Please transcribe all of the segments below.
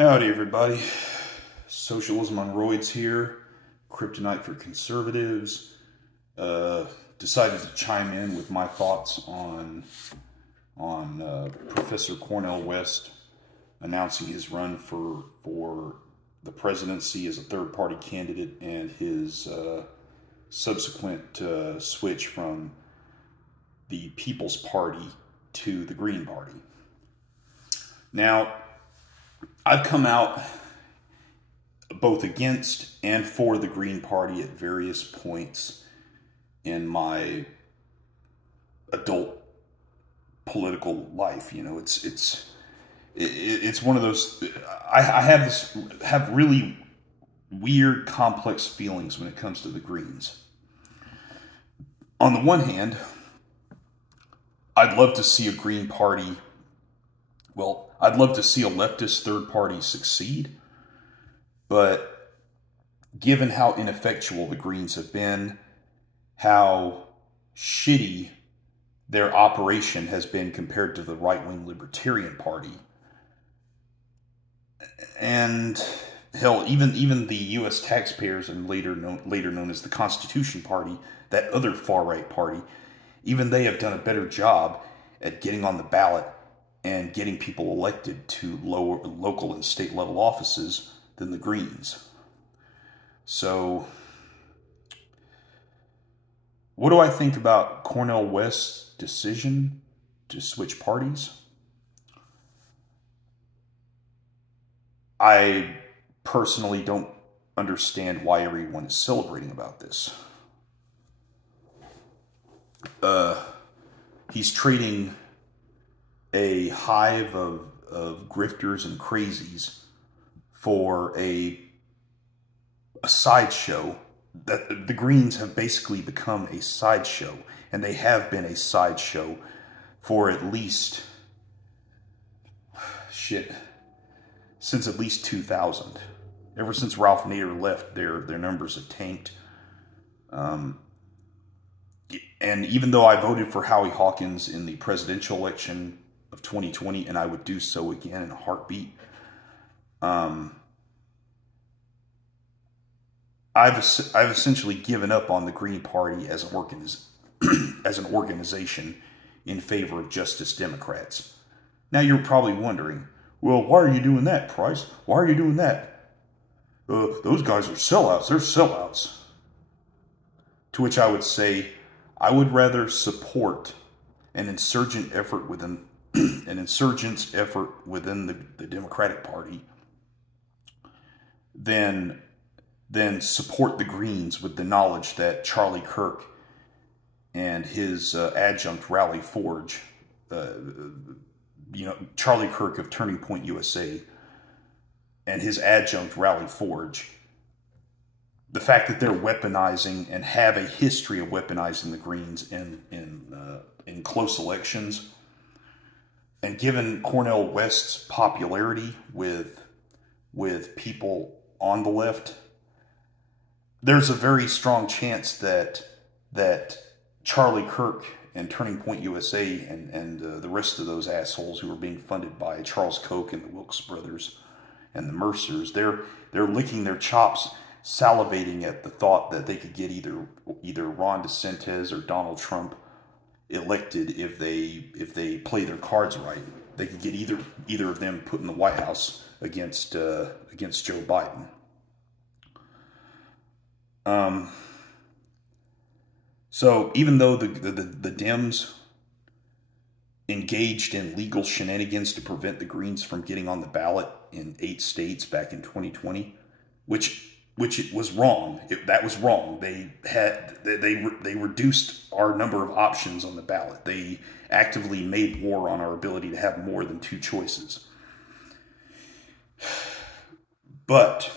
Howdy, everybody. Socialism on roids here. Kryptonite for conservatives. Decided to chime in with my thoughts on Professor Cornel West announcing his run for the presidency as a third-party candidate and his subsequent switch from the People's Party to the Green Party. Now, I've come out both against and for the Green Party at various points in my adult political life. You know, it's one of those. I have really weird, complex feelings when it comes to the Greens. On the one hand, I'd love to see a Green Party. Well, I'd love to see a leftist third party succeed, but given how ineffectual the Greens have been, how shitty their operation has been compared to the right-wing Libertarian Party, and hell, even the U.S. taxpayers and later known as the Constitution Party, that other far-right party, even they have done a better job at getting on the ballot and getting people elected to local and state level offices than the Greens. So, what do I think about Cornel West's decision to switch parties? I personally don't understand why everyone is celebrating about this. He's trading a hive of grifters and crazies for a sideshow. That the Greens have basically become a sideshow, and they have been a sideshow for at least since at least 2000. Ever since Ralph Nader left, their numbers have tanked. And even though I voted for Howie Hawkins in the presidential election of 2020, and I would do so again in a heartbeat, I've essentially given up on the Green Party as an organization in favor of Justice Democrats. Now you're probably wondering, well, why are you doing that, Price? Why are you doing that? Those guys are sellouts. They're sellouts. To which I would say, I would rather support an insurgent effort within an insurgent's effort within the Democratic Party than support the Greens with the knowledge that Charlie Kirk and his adjunct Rally Forge, Charlie Kirk of Turning Point USA and his adjunct Rally Forge, the fact that they're weaponizing and have a history of weaponizing the Greens in close elections, and given Cornel West's popularity with people on the left, there's a very strong chance that Charlie Kirk and Turning Point USA and the rest of those assholes who are being funded by Charles Koch and the Wilkes brothers and the Mercers, they're licking their chops, salivating at the thought that they could get either Ron DeSantis or Donald Trump elected if they play their cards right. They could get either of them put in the White House against Joe Biden. So even though the Dems engaged in legal shenanigans to prevent the Greens from getting on the ballot in 8 states back in 2020, which it was wrong. That was wrong. They reduced our number of options on the ballot. They actively made war on our ability to have more than 2 choices. But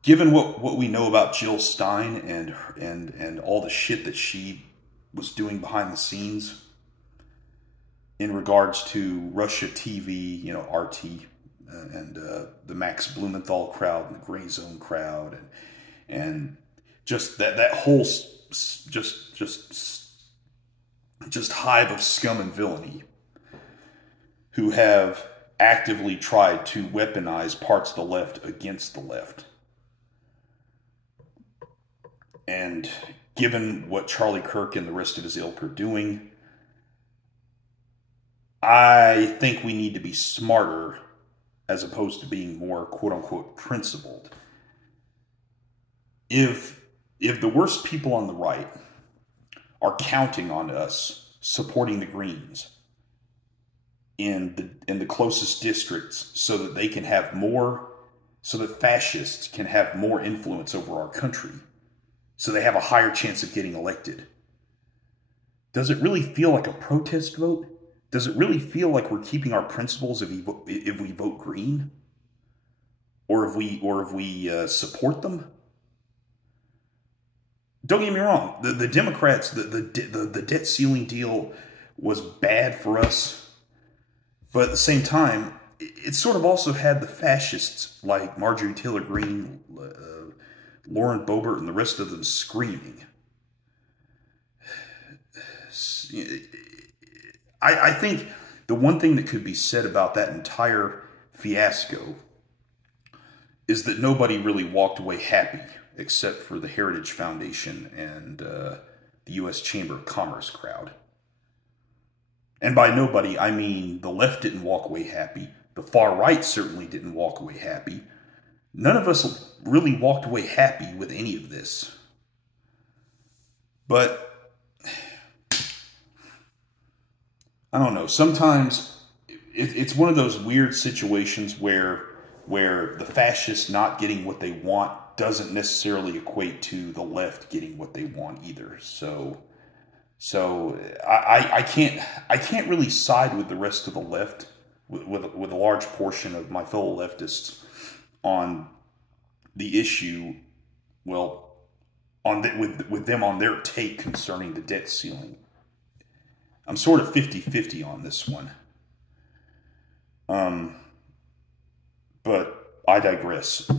given what we know about Jill Stein and all the shit that she was doing behind the scenes in regards to Russia TV, RT, and the Max Blumenthal crowd and the Gray Zone crowd, and just that whole just hive of scum and villainy who have actively tried to weaponize parts of the left against the left. And given what Charlie Kirk and the rest of his ilk are doing, I think we need to be smarter as opposed to being more quote-unquote principled. If the worst people on the right are counting on us supporting the Greens in the closest districts so that they can have more, so that fascists can have more influence over our country, so they have a higher chance of getting elected, does it really feel like a protest vote? Does it really feel like we're keeping our principles if we vote Green? Or if we support them? Don't get me wrong. The Democrats, the debt ceiling deal was bad for us. But at the same time, it sort of also had the fascists like Marjorie Taylor Greene, Lauren Boebert, and the rest of them screaming. I think the one thing that could be said about that entire fiasco is that nobody really walked away happy except for the Heritage Foundation and the U.S. Chamber of Commerce crowd. And by nobody, I mean the left didn't walk away happy. The far right certainly didn't walk away happy. None of us really walked away happy with any of this. But I don't know. Sometimes it's one of those weird situations where the fascists not getting what they want doesn't necessarily equate to the left getting what they want either. So I can't really side with the rest of the left, with a large portion of my fellow leftists on the issue. Well, with them on their take concerning the debt ceiling. I'm sort of 50-50 on this one. But I digress.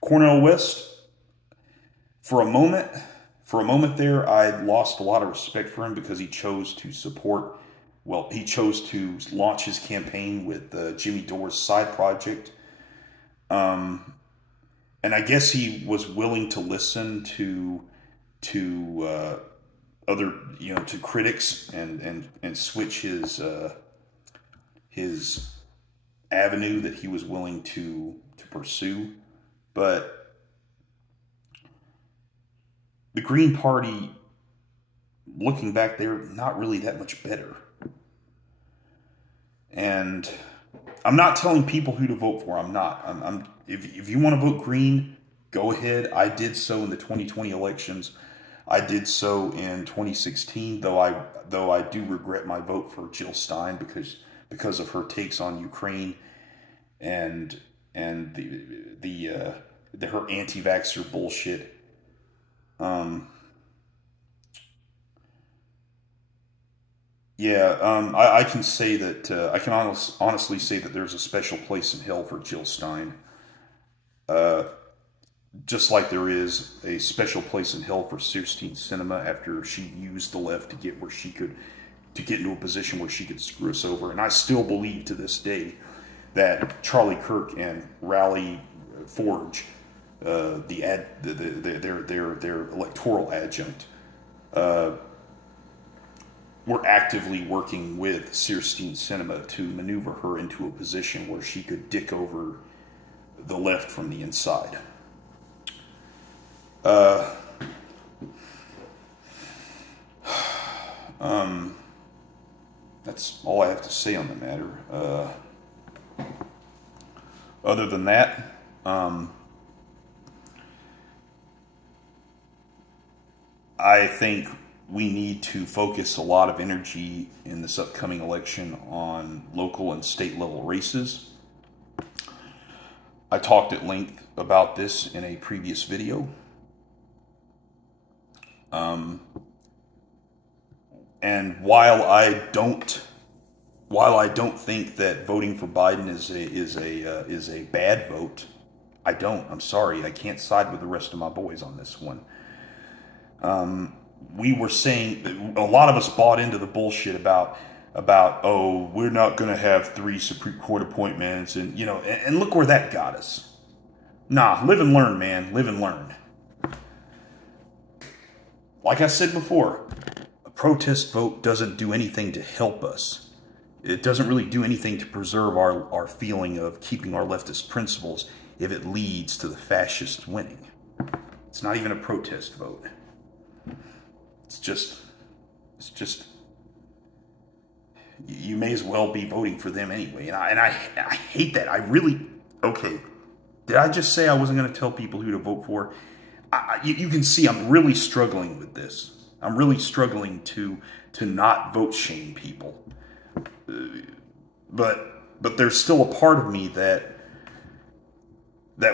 Cornel West, for a moment there, I lost a lot of respect for him because he chose to he chose to launch his campaign with Jimmy Dore's side project. And I guess he was willing to listen to other, to critics and switch his avenue that he was willing to pursue. But the Green Party, looking back, they're not really that much better. And I'm not telling people who to vote for. I'm not. If you want to vote Green, go ahead. I did so in the 2020 elections. I did so in 2016, though I do regret my vote for Jill Stein because of her takes on Ukraine and her anti-vaxxer bullshit. I can say that I can honestly say that there's a special place in hell for Jill Stein. Just like there is a special place in hell for Kirsten Sinema after she used the left to get into a position where she could screw us over. And I still believe to this day that Charlie Kirk and Rally Forge, their electoral adjunct, were actively working with Kirsten Sinema to maneuver her into a position where she could dick over the left from the inside. That's all I have to say on the matter. Other than that, I think we need to focus a lot of energy in this upcoming election on local and state level races. I talked at length about this in a previous video. And while I don't think that voting for Biden is a bad vote, I'm sorry, I can't side with the rest of my boys on this one. we were saying, a lot of us bought into the bullshit about oh, we're not going to have 3 Supreme Court appointments, and you know, and look where that got us. Nah, live and learn, man. Live and learn. Like I said before, a protest vote doesn't do anything to help us. It doesn't really do anything to preserve our feeling of keeping our leftist principles if it leads to the fascists winning. It's not even a protest vote. It's just, you may as well be voting for them anyway. And I hate that. I really, okay. Did I just say I wasn't going to tell people who to vote for? You can see I'm really struggling with this. I'm really struggling to not vote shame people. But there's still a part of me that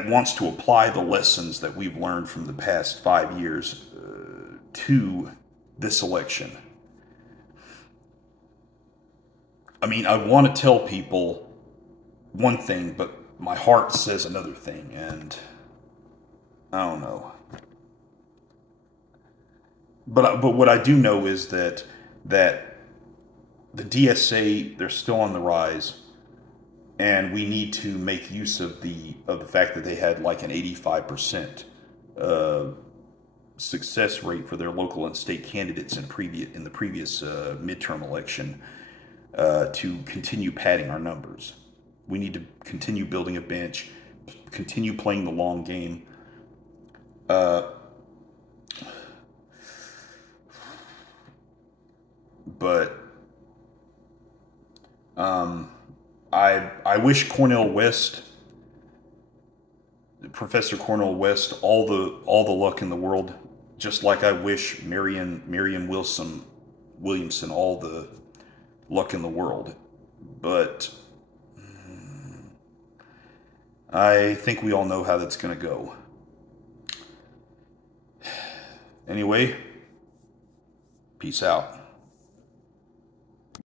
wants to apply the lessons that we've learned from the past 5 years to this election. I mean, I want to tell people one thing, but my heart says another thing, and I don't know. But what I do know is that the DSA, they're still on the rise, and we need to make use of the fact that they had like an 85% success rate for their local and state candidates in the previous midterm election to continue padding our numbers. We need to continue building a bench, continue playing the long game. But I wish Cornel West, Professor Cornel West, all the luck in the world. Just like I wish Marianne Williamson all the luck in the world. But I think we all know how that's going to go. Anyway, peace out.